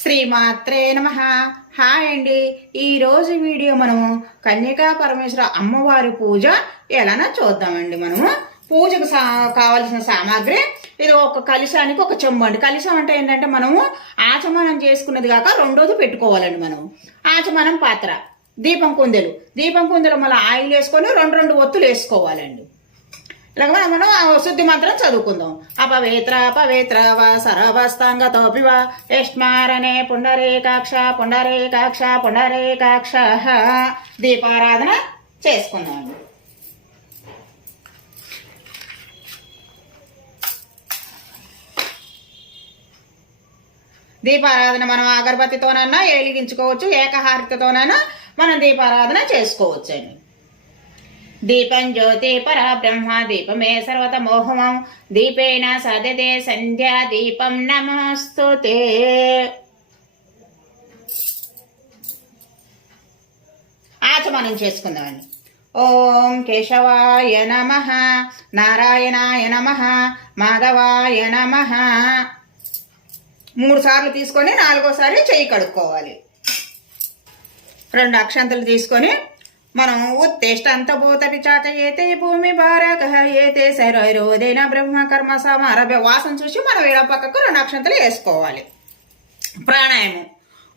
శ్రీమాత్రే నమ. హాయ్ అండి. ఈరోజు వీడియో మనము కన్యకా పరమేశ్వర అమ్మవారి పూజ ఎలానో చూద్దామండి మనము. పూజకు సా కావలసిన సామాగ్రి ఇది ఒక కలిశానికి ఒక చెంబు అండి. కలిశం అంటే ఏంటంటే మనము ఆచమనం చేసుకున్నది కాక రెండోది పెట్టుకోవాలండి మనం ఆచమనం పాత్ర దీపం కుందెలు. దీపం కుందెలు మళ్ళీ ఆయిల్ వేసుకొని రెండు రెండు ఒత్తులు వేసుకోవాలండి. ఇలాగ మనం ఆ శుద్ధి మంత్రం చదువుకుందాం. అపవిత్ర పవిత్ర వ సర్వస్తాంగతోపి వా. యష్మారనే పుండరేకాక్ష పుండరేకాక్ష పుండరేకాక్ష. దీపారాధన చేసుకుందాం. దీపారాధన మనం అగరబత్తితోనన్నా వెలిగించుకోవచ్చు ఏకహారతితోనైనా మనం దీపారాధన చేసుకోవచ్చు అండి దీపం జ్యోతి పరా బ్రహ్మ దీపమే సర్వత మోహమం దీపేన సదతే సంధ్యా దీపం నమస్తుతే. ఆచమనం చేసుకుందామండి. ఓం కేశవాయ నమ నారాయణాయ నమ మాధవాయ నమ. మూడు సార్లు తీసుకొని నాలుగోసారి చెయ్యి కడుక్కోవాలి. రెండు అక్షంతలు తీసుకొని మనం ఉత్తేష్టంత భూత ఏతే భూమి భారక ఏతే శరీరోదైన బ్రహ్మకర్మ సమారభ్య. వాసన చూసి మనం ఏడ పక్కకు రెండు అక్షంతలు వేసుకోవాలి. ప్రాణాయామం.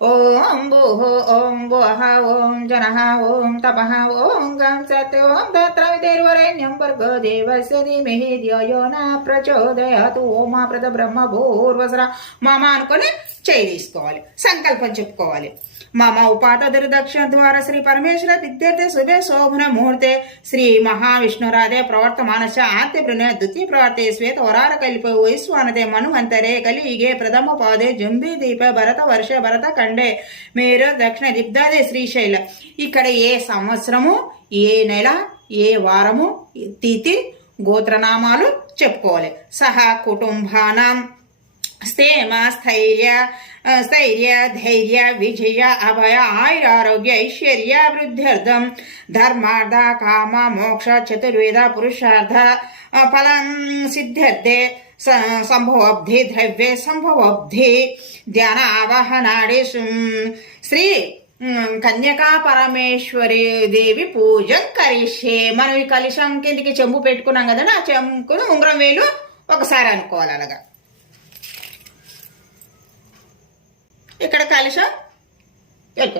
ఓం భూహ ఓం భోహ ఓం జన ఓం తప ఓం గం సత్ ఓం తత్ర విదేర్వరేణ్యం దేవస్య ధీమహి ధియో నా ప్రచోదయాతు. ఓమా ప్రద బ్రహ్మ భూర్వసర. మామ అనుకొని చేయి తీసుకోవాలి. సంకల్పం చెప్పుకోవాలి. మమ ఉపాత దక్షిణ ద్వారా శ్రీ పరమేశ్వర విద్యార్థి శుభే శోభన ముహూర్తే శ్రీ మహావిష్ణురాధే ప్రవర్తమానశ ఆద్య ప్రణయ ద్వితీయ ప్రవర్తే శ్వేత వరార కల్ప వైశ్వానతే మనువంతరే కలియుగే ప్రథమ పాదే జంబీ దీప భరత వర్ష భరత కండే మీరు దక్షిణ దిబ్దాదే శ్రీశైల. ఇక్కడ ఏ సంవత్సరము ఏ నెల ఏ వారము తిథి గోత్రనామాలు చెప్పుకోవాలి. సహా కుటుంబానం స్థేమ స్థైర్య స్థైర్య ధైర్య విజయ అభయ ఆయురారోగ్య ఐశ్వర్య వృద్ధ్యర్థం ధర్మార్థ కామ మోక్ష చతుర్వేద పురుషార్థ ఫలం సిద్ధ్యర్థే సంభవబ్ధి ద్రవ్యే ద్రవ్య సంభవాబ్ధి ధ్యాన ఆవాహనాడి శ్రీ కన్యకా పరమేశ్వరి దేవి పూజ కరిషే మనం ఈ కలిశం కిందికి చెంబు పెట్టుకున్నాం కదండి ఆ చెంకును ఉంగరం వేలు ఒకసారి అనుకోవాలి అలాగా ఇక్కడ కలిష పెట్టుకో.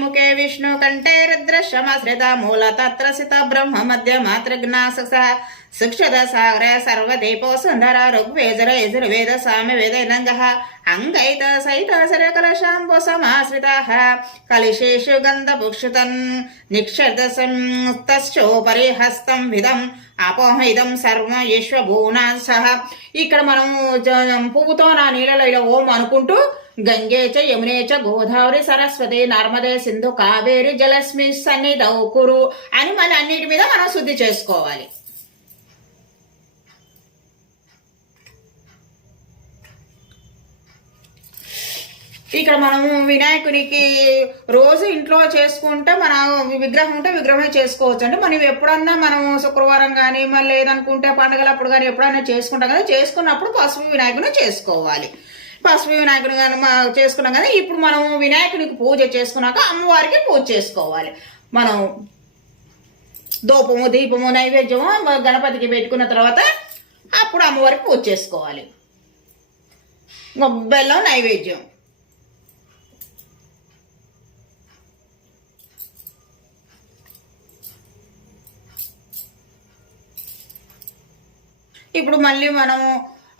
ముఖే విష్ణు కంఠే రుద్రశమశ్రిత మూల తత్ర సిత బ్రహ్మ మధ్య మాతృఘ్నాస శిక్షద సాగర సర్వదీపో సుందర ఋగ్వేజర యజుర్వేద సామి వేదైనంగ అంగైత సైత సర కలశాంబు సమాశ్రిత కలిశేషు గంధభుక్షితన్ నిక్షర్ద తస్యోపరి హస్తం విధం అపోహిదం సర్వం విశ్వభూనా సహ ఇక్కడ మనం జ- పువ్వుతో నా నీళ్ళలో ఇలా ఓం అనుకుంటూ గంగే చ యమునే చ గోదావరి సరస్వతి నర్మదే సింధు కావేరి జలస్మి సన్నిధౌ కురు అని మన అన్నిటి మీద మనం శుద్ధి చేసుకోవాలి. ఇక్కడ మనము వినాయకునికి రోజు ఇంట్లో చేసుకుంటే మన విగ్రహం ఉంటే విగ్రహం చేసుకోవచ్చు. అంటే మనం ఎప్పుడన్నా మనం శుక్రవారం కానీ మళ్ళీ లేదనుకుంటే పండుగలప్పుడు కానీ ఎప్పుడైనా చేసుకుంటాం కదా చేసుకున్నప్పుడు పసుపు వినాయకుని చేసుకోవాలి. పసుపు వినాయకుడు కానీ మా- చేసుకున్నాం కదా ఇప్పుడు మనం వినాయకునికి పూజ చేసుకున్నాక అమ్మవారికి పూజ చేసుకోవాలి. మనం దూపము దీపము నైవేద్యము గణపతికి పెట్టుకున్న తర్వాత అప్పుడు అమ్మవారికి పూజ చేసుకోవాలి. బెల్లం నైవేద్యం. ఇప్పుడు మళ్ళీ మనం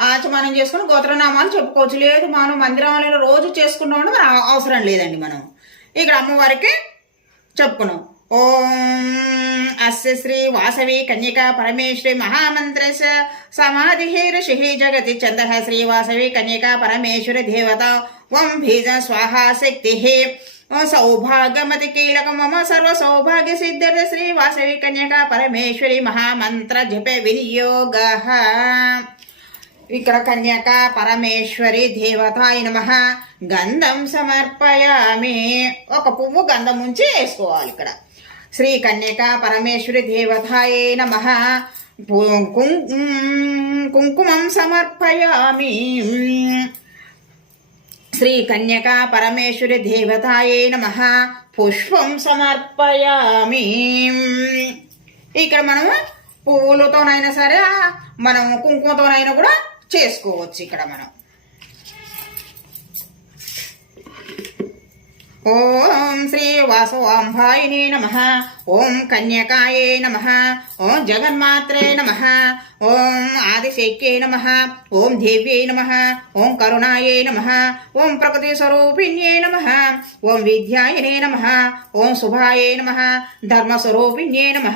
ఆచమనం చేసుకుని గోత్రనామాలు చెప్పుకోవచ్చు. లేదు మనం మందిరాలలో రోజు చేసుకున్నాం మన అవసరం లేదండి మనం. ఇక్కడ అమ్మవారికి చెప్పుకున్నాం. ఓం అస్య శ్రీ వాసవి కన్యకా పరమేశ్వరి మహామంత్రస్ సమాధి ఋషి జగతి చంద శ్రీ వాసవి కన్యకా పరమేశ్వరి దేవత ఓం భీజ స్వాహా శక్తి సౌభాగ్యమతి కీలక మమ సర్వ సౌభాగ్య సిద్ధ్యర్థ శ్రీ వాసవి కన్యకా పరమేశ్వరి మహామంత్ర జప వినియోగ. ఇక్కడ కన్యక పరమేశ్వరి దేవతాయ నమ. గంధం సమర్పయామి. ఒక పువ్వు గంధం ఉంచి వేసుకోవాలి ఇక్కడ. శ్రీ కన్యక పరమేశ్వరి దేవతాయ నమ. కుంకుమం సమర్పయామి. శ్రీ కన్యకా పరమేశ్వరి దేవతాయే నమ. పుష్పం సమర్పయామి. ఇక్కడ మనము పువ్వులతోనైనా సరే మనం కుంకుమతోనైనా కూడా చేసుకోవచ్చు ఇక్కడ మనం. ఓం శ్రీ వాసవాంభాయినే నమ ఓం కన్యకాయే నమ ఓం జగన్మాత్రే నమ ఓం ఆదిశైక్యై నమ ఓం దేవ్యై నమ ఓం కరుణాయై నమ ఓం ప్రకృతి స్వరూపిణ్యై నమ ఓం విద్యాయనే నమ ఓం శుభాయై నమ ధర్మస్వరూపిణ్యై నమ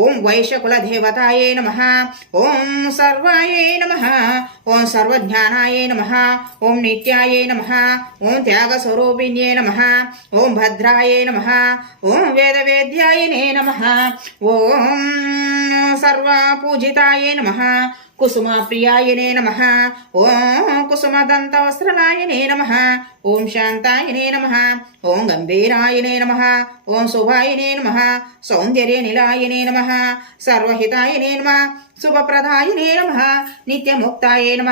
ఓం వైశ్యకులదేవతాయే నమ ఓం సర్వాయై నమ ఓం సర్వజ్ఞానాయై నమ ఓం నిత్యాయై నమ ఓం త్యాగస్వరూపిణ్యే నమ ఓం భద్రాయే నమ ఓం వేదవేద్యాయనే నమ ఓం సర్వపూజితాయే నమ. కుసుమప్రియాయనే నమ ఓం కుసుమదంతవస్త్రలాయనే నమ ఓం శాంతాయనే నమ ఓం గంభీరాయనే నమ ఓం శుభాయనే నమ సౌందర్యనిలాయనే నమ సర్వహితాయనే నమ శుభప్రదాయనే నమ నిత్యముక్తాయే నమ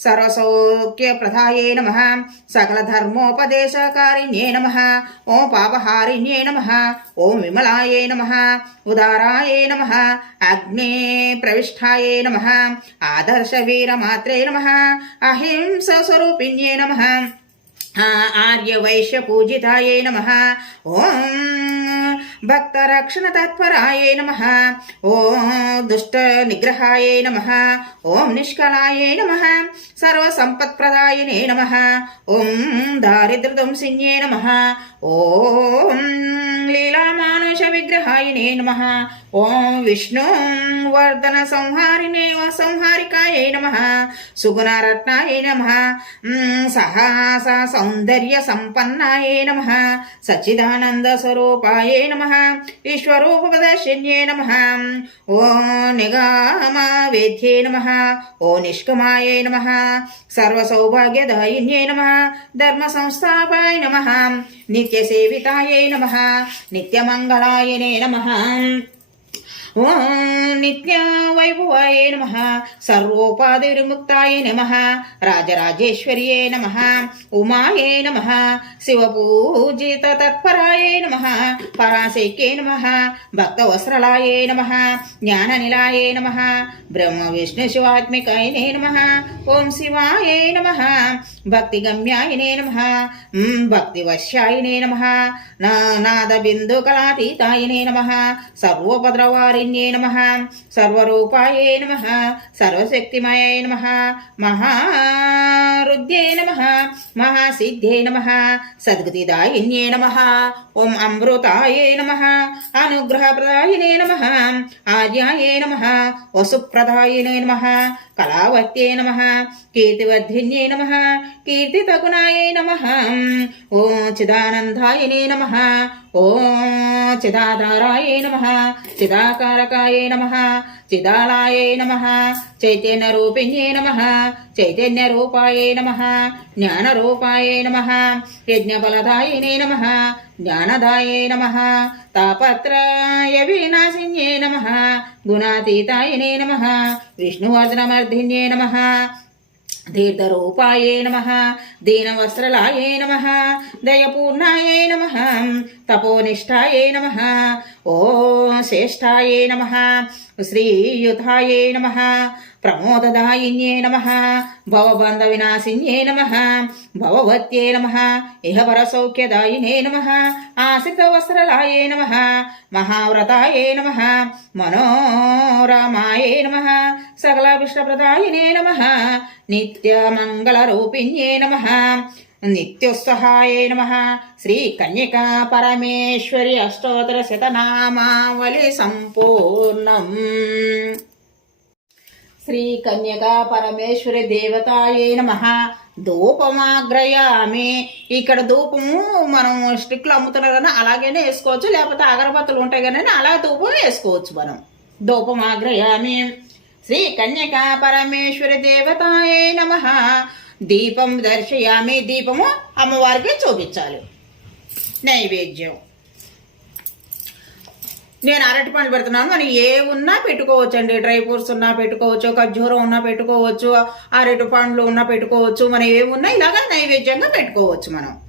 సర్వసౌఖ్యప్రదాయే నమ సకలధర్మోపదేశకారిణ్యే నమ ఓం పాపహారిణ్యే నమ ఓం విమలాయే నమ ఉదారాయే నమ అగ్నే ప్రవిష్టాయే నమ ఆదర్శవీరమాత్రే నమ. అహింస స్వరూపిణ్యే నమ. ఆర్యవైశ్యపూజితాయే నమ. భక్తరక్షణ తత్పరాయ నమ ఓం దుష్టనిగ్రహాయే నమ ఓం నిష్కలాయ నమ సర్వసంపత్ప్రదాయనే నమ ఓం దారిద్ర్యదంసిన్యే నమ ఓం లీలామానుష విగ్రహాయనే నమ ఓం విష్ణు వర్ధన సంహారిణే సంహారికాయ నమ సుగుణరత్నాయ నమ సహాస సౌందర్య సంపన్నాయ నమ సచిదానంద స్వరూపాయ నమ ఈశ్వరూపదర్శన్యే నమ ఓ నిగామ వేద్యే నమ ఓ నిష్కమాయే నమ సర్వసౌభాగ్యదాయిన్యే నమ ధర్మ సంస్థాపాయ నమ నిత్యసేవితాయే నమ నిత్యమంగళాయనే నమ ఓం నిత్య వైభవాయ నమ. సర్వోపాధిర్ముక్తాయ నమ. రాజరాజేశ్వర్యే నమ. ఉమాయే నమ. శివపూజిత తత్పరాయ నమ. పరాశైక్యే నమ. భక్తవస్త్రలాయ నమ. జ్ఞాననిలాయే నమ. బ్రహ్మ విష్ణు శివాత్మికాయ నమ. ఓం శివాయ నమ. భక్తిగమ్యాయనే నమ. భక్తివశ్యాయనే నమ. నాదబిందుకలాతీతాయనే నమ. సర్వోపద్రవారిణ్యే నమ. సర్వరూపాయే నమ. సర్వశక్తిమయే నమ. మహారుద్యే నమ. మహాసిద్ధే నమ. సద్గతిదాయిన్యే నమ. ఓం అమృతాయే నమ. అనుగ్రహప్రదాయినే నమ. ఆర్యాయే నమ. వసుప్రదాయినే నమ. కళావత్యే నమ. కీర్తివర్ధిన్యే నమ. కీర్తి కీర్తితగుణాయే నమ. ఓం చిదానందాయనే నమ. ఓం చిదాధారాయ నమ. చిదాకారకాయ నమ. చిదాలాయ నమ. చైతన్య రూపిణ్యే నమ. చైతన్య చైతన్యరూపాయ నమ. జ్ఞాన జ్ఞానరూపాయ నమ. యజ్ఞఫలదాయినే నమ. జ్ఞానదాయే నమ. తాపత్రాయ వినాశిన్యే నమ. గుణాతీతాయనే నమ. విష్ణువర్ధనమర్ధిన్యే నమ. దీర్ఘరూపాయే నమ దీనవస్త్రలాయే నమ దయపూర్ణాయే నమ. తపోనిష్టాయే నమ. ఓ శ్రేష్టాయే నమ. శ్రీయుతాయే నమ. ప్రమోదదాయిన్యే నమ. భవబంధ వినాశిన్యే నమ. భవవత్యే నమ. ఇహ పరసౌఖ్యదాయినే నమ. ఆశ్రితవస్త్రలాయే నమ. మహావ్రతాయే నమ. మనోరమాయే నమ. సకలాభిష్టప్రదాయినే నమ. నిత్యమంగళరూపిణ్యే నమ. నిత్యోత్సహాయ నమ శ్రీ కన్యకా పరమేశ్వరి అష్టోత్తర శతనామావళి సంపూర్ణం శ్రీ కన్యకా పరమేశ్వరి దేవతాయే నమ ధూపమాగ్రయామి ఇక్కడ ధూపము మనం స్టిక్లు అమ్ముతున్నారు కానీ అలాగనే వేసుకోవచ్చు. లేకపోతే అగరబత్తులు ఉంటాయి కానీ అలా ధూపం వేసుకోవచ్చు మనం. ధూపమాగ్రయామి. శ్రీ కన్యకా పరమేశ్వరి దేవతాయే నమ. దీపం దర్శయామి దీపము అమ్మవారికి చూపించాలి. నైవేద్యం. నేను అరటి పండ్లు పెడుతున్నాను మనం ఏ ఉన్నా పెట్టుకోవచ్చు అండి డ్రై ఫ్రూట్స్ ఉన్నా పెట్టుకోవచ్చు ఖర్జూరం ఉన్నా పెట్టుకోవచ్చు అరటి పండ్లు ఉన్నా పెట్టుకోవచ్చు మనం ఏమున్నా ఇలాగా నైవేద్యంగా పెట్టుకోవచ్చు మనం.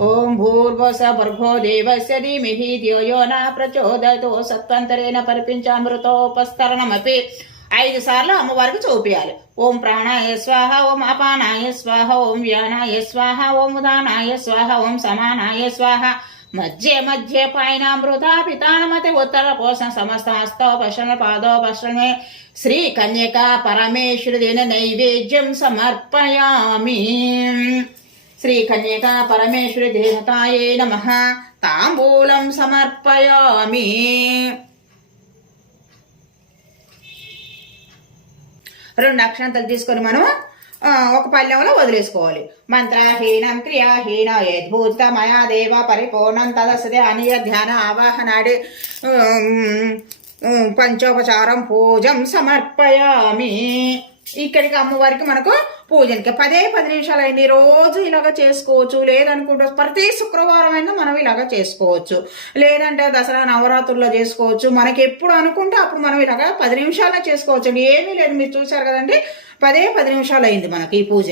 ఓం భూర్భస భర్భో దేవస్య ధీమిహి ధియో యో నా ప్రచోదయతో సత్వంతరేణ పరిపించామృతోపస్తరణమపి. ఐదు సార్లు అమ్మవారికి చూపించాలి ఓం ప్రాణాయ స్వాహ ఓం అపానాయ స్వాహ ఓం వ్యానాయ స్వాహ ఓం ఉదానాయ స్వాహ ఓం సమానాయ స్వాహ. మధ్య మధ్య పైనామృత పితానమతి ఉత్తర పోషణ సమస్త హస్తోపశన పాదోపశమే శ్రీ కన్యకా పరమేశ్వరుదిన నైవేద్యం సమర్పయామి. శ్రీ కన్యకా పరమేశ్వరి దేవతాయే నమ. తాంబూలం సమర్పయామి. రెండు అక్షంతలు తీసుకొని మనం ఒక పల్లెంలో వదిలేసుకోవాలి. మంత్రహీనం క్రియాహీన యద్భూత మయా దేవ పరిపూర్ణం తదసదే అనియ ధ్యాన ఆవాహనాడి పంచోపచారం పూజం సమర్పయామి. ఇక్కడికి అమ్మవారికి మనకు పూజలకి పదే పది నిమిషాలు అయింది రోజు ఇలాగ చేసుకోవచ్చు. లేదనుకుంటే ప్రతి శుక్రవారం అయినా మనం ఇలాగ చేసుకోవచ్చు. లేదంటే దసరా నవరాత్రుల్లో చేసుకోవచ్చు. మనకి ఎప్పుడు అనుకుంటే అప్పుడు మనం ఇలాగ పది నిమిషాలే చేసుకోవచ్చు ఏమీ లేదు. మీరు చూసారు కదండి? పదే పది నిమిషాలు అయింది మనకి ఈ పూజ.